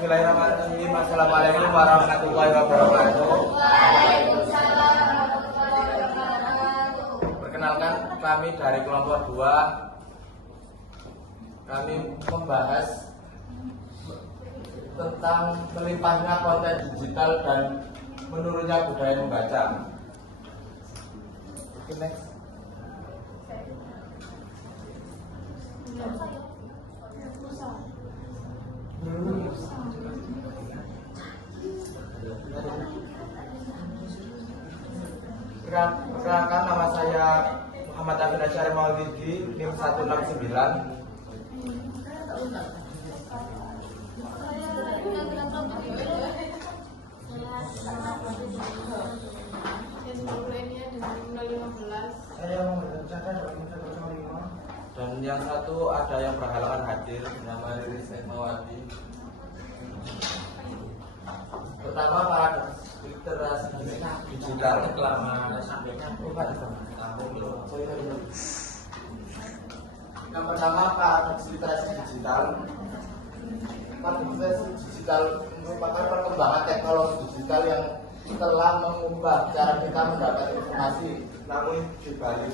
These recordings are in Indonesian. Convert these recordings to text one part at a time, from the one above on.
Bismillahirrahmanirrahim. Assalamualaikum warahmatullahi wabarakatuh. Waalaikumsalam warahmatullahi wabarakatuh. Perkenalkan, kami dari kelompok 2. Kami membahas tentang melimpahnya konten digital dan menurunnya budaya membaca. Oke, next. Perkenalkan, nama saya Muhammad Amin Asyari Maulidi, NIM 169. Dan yang satu ada yang berhalangan hadir, bernama Riris Esmawati. Pertama, paradoks literasi digital. Yang pertama, paradoks literasi digital. Paradoks literasi digital merupakan perkembangan teknologi digital yang telah mengubah cara kita mendapat informasi. Namun dibalik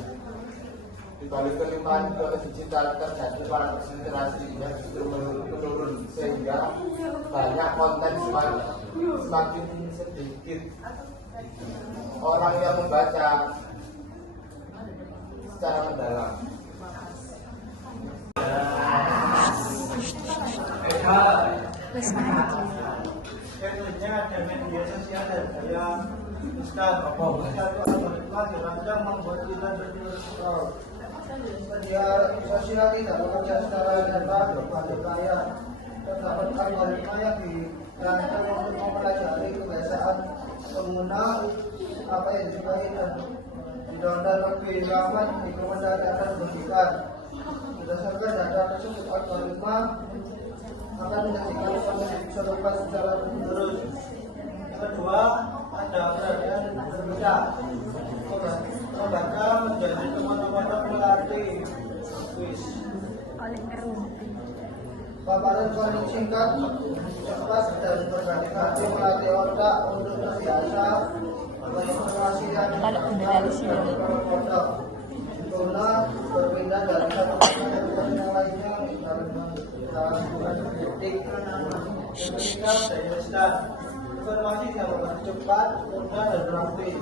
kelimpahan informasi digital terjadi paradoks literasi yang justru menurun, sehingga banyak konten semakin sedikit orang yang membaca secara mendalam. Tentunya ada media sosial dan daya Ustaz algoritma dirancang membuat kita berpikir. Media sosial tidak bekerja secara netral pada layar. Terdapat algoritma yang dirancang untuk mempelajari kebiasaan pengguna, apa yang disukai dan didownload lebih lambat direkomendasikan dan dibagikan. Berdasarkan data tersebut, algoritma akan menjadikan informasi serupa secara terus. Yang kedua, ada perhatian berbeda. Membaca menjadi teman-teman pelatih kuis. Paparan paling singkat, cepat dan berhati-hati melatih otak untuk terbiasa informasi yang guna berpindah dari satu pertanyaan ke yang lainnya dalam bukan detik. Meningkat dari Ustaz, informasi yang cepat, mudah dan praktis.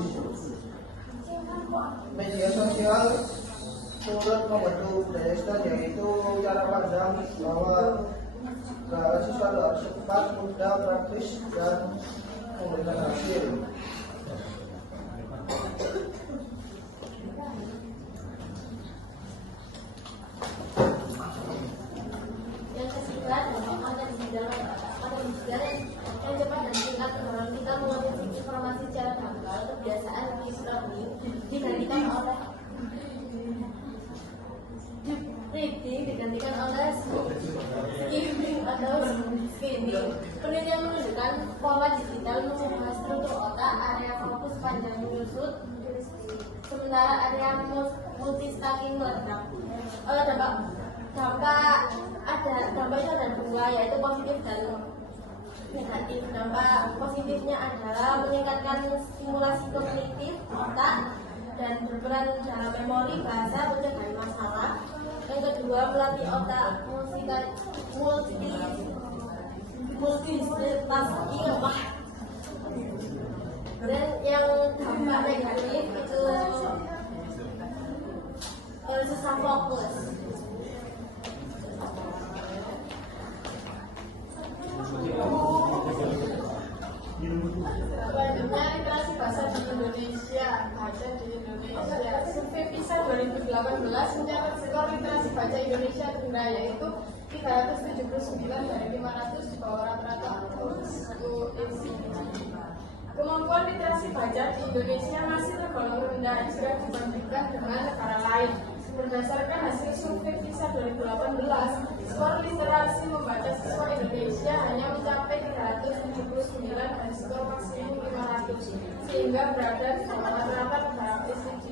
Media sosial turut membantu budaya Ustaz, yaitu cara pandang bahwa segala sesuatu harus cepat, mudah, praktis dan memberikan hasil. Yang ketiga adalah konten digital yang cepat dan singkat mendorong kita mengambil informasi secara dangkal. Kebiasaan scrolling digantikan oleh reading digantikan oleh skimming atau skimming. Penelitian menunjukkan pola digital mengubah struktur otak, area fokus panjang menyusut, sementara area multitasking meledak. Dampaknya ada dua, yaitu positif dan negatif. Dampak positifnya adalah meningkatkan stimulasi kognitif otak dan berperan dalam memori, bahasa, mencegah masalah. Yang kedua, melatih otak multitasking. Dan yang dampak negatif itu susah fokus. Selanjutnya, literasi bahasa di Indonesia. Survei PISA 2018 mencatat skor literasi baca Indonesia rendah, yaitu 379 dari 500 di bawah rata-rata OECD. Kemampuan literasi baca di Indonesia masih tergolong rendah jika dibandingkan dengan negara lain. Berdasarkan hasil survei PISA 2018, skor literasi membaca siswa Indonesia hanya mencapai 379 dan skor maksimum 500, sehingga berada di bawah rata-rata negara OECD.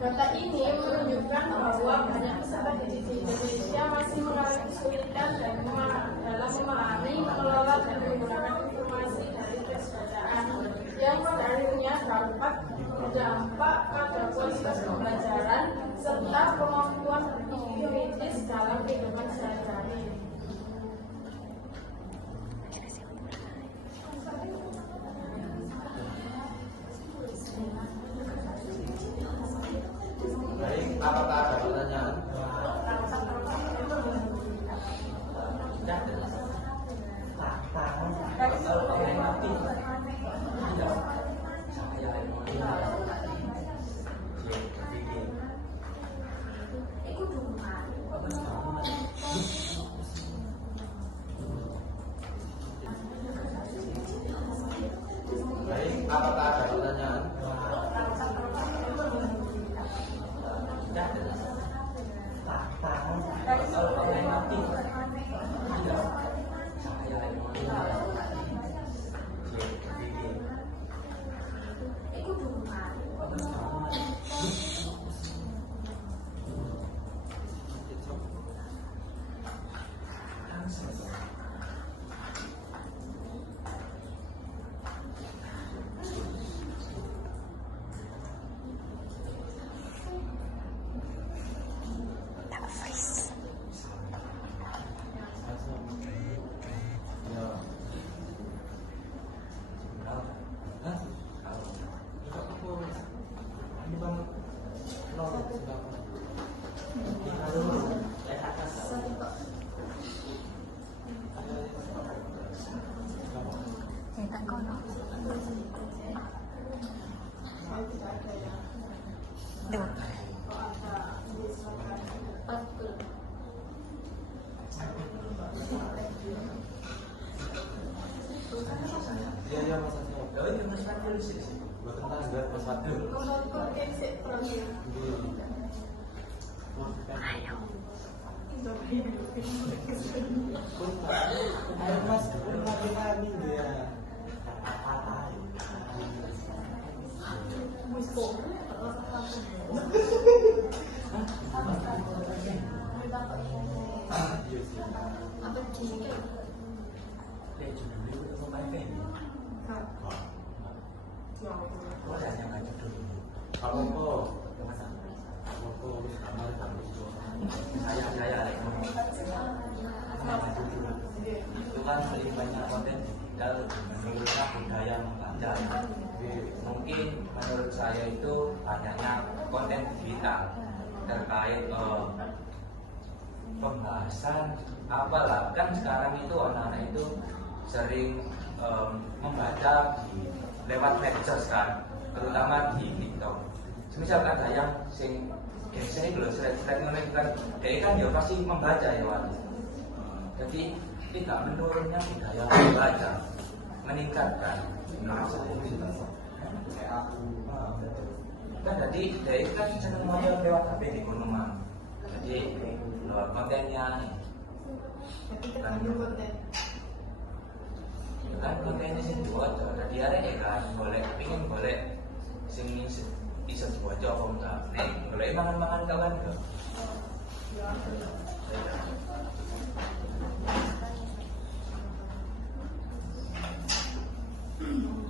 Data ini menunjukkan bahwa banyak peserta didik di Indonesia masih mengalami kesulitan dalam memahami, mengelola dan menggunakan informasi dari teks bacaan yang pada akhirnya dapat berdampak pada kualitas pembelajaran serta kemampuan berpikir kritis dalam kehidupan sehari-hari. Baik, apakah ada pertanyaan? Baik, apakah ada pertanyaan? Itu kan sering banyak konten digital menurutnya budaya membaca. Mungkin menurut saya itu banyaknya konten digital terkait pembahasan apalah, kan sekarang itu anak-anak itu sering membaca lewat medsos kan, terutama di TikTok. Misal ada yang sing sini belum slide kan, dia kan dia pasti membaca ya Wan. Jadi tidak menurunnya budaya membaca, meningkatkan. Kan jadi dia kan senang mau lewat HP di gunungan. Jadi lewat kontennya nih. Kan kontennya sih buat jadi ada ya kan, boleh pingin boleh sing bisa dibaca apa enggak. Nih, boleh mangan-mangan kawan ke.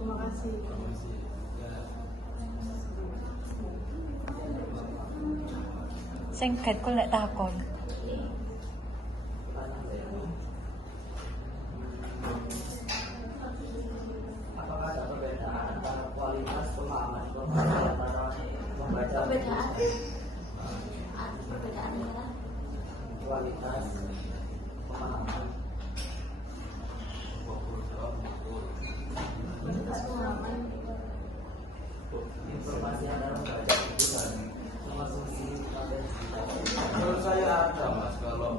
Terima kasih. Sing ket kok lek takon. Apakah ada perbedaan antara kualitas pemahaman antara membaca Perbedaan adalah kualitas pemahaman? Informasi yang dalam membaca itu kan mengonsumsi konten digital. Menurut saya ada mas, kalau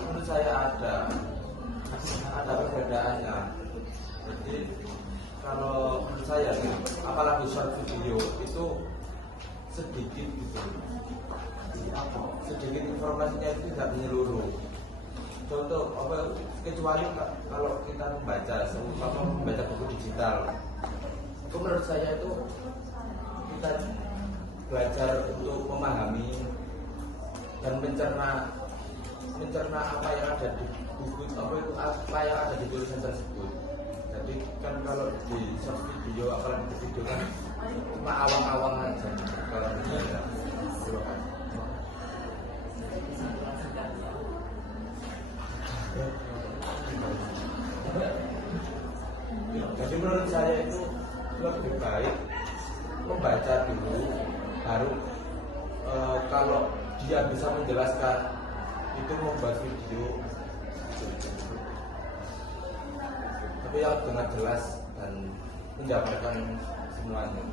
menurut saya ada perbedaannya. Jadi kalau menurut saya nih, apalagi short video itu sedikit gitu, sedikit informasinya itu tidak menyeluruh. Contoh kecuali kalau kita membaca buku digital, itu menurut saya itu kita belajar untuk memahami dan mencerna mencerna apa yang ada di buku apa yang ada di tulisan tersebut. Jadi kan kalau di short video apalagi di video kan cuma awang-awang aja. Kalau di sini ya, terima kasih. Jadi menurut saya itu lebih baik membaca dulu, baru kalau dia bisa menjelaskan itu membuat video, tapi yang dengan jelas dan menjabarkan semuanya.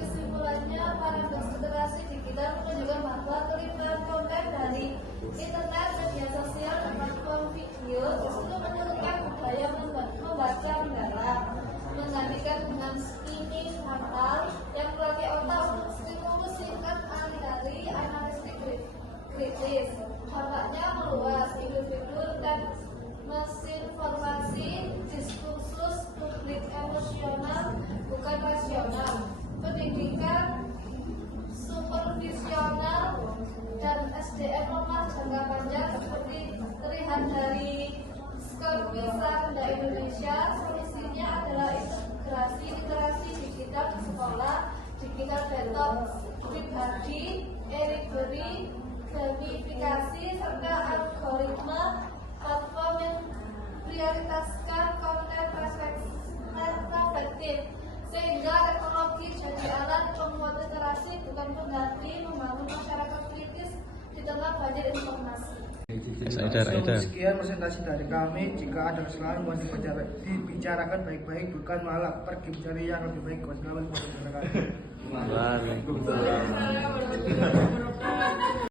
Kesimpulannya, para literasi digital menunjukkan bahwa kelimpahan konten dari internet, media sosial, dan platform video justru menurunkan budaya membaca mendalam, menggantikan dengan skimming hafal yang melatih otak untuk stimulus singkat alih-alih analisis kritis. Dampaknya meluas, individu dan misinformasi, diskursus publik emosional bukan rasional, pendidikan supervisional, dan SDM lemah jangka panjang seperti terlihat dari skor PISA rendah Indonesia. Solusinya adalah integrasi literasi digital di sekolah, digital detox pribadi, e-library, gamifikasi, serta algoritma platform yang prioritaskan konten reflektif, sehingga teknologi jadi alat pembuat literasi bukan pengganti membangun masyarakat kritis di tengah banjir informasi. Sekian presentasi dari kami. Jika ada kesalahan mohon dibicarakan baik-baik, bukan malah pergi mencari yang lebih baik. Wassalamualaikum warahmatullahi wabarakatuh. Waalaikumsalam.